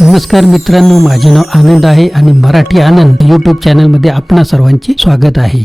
नमस्कार मित्रांनो माझे नाव आनंद आहे आणि मराठी आनंद यूट्यूब चॅनलमध्ये आपणा सर्वांचे स्वागत आहे.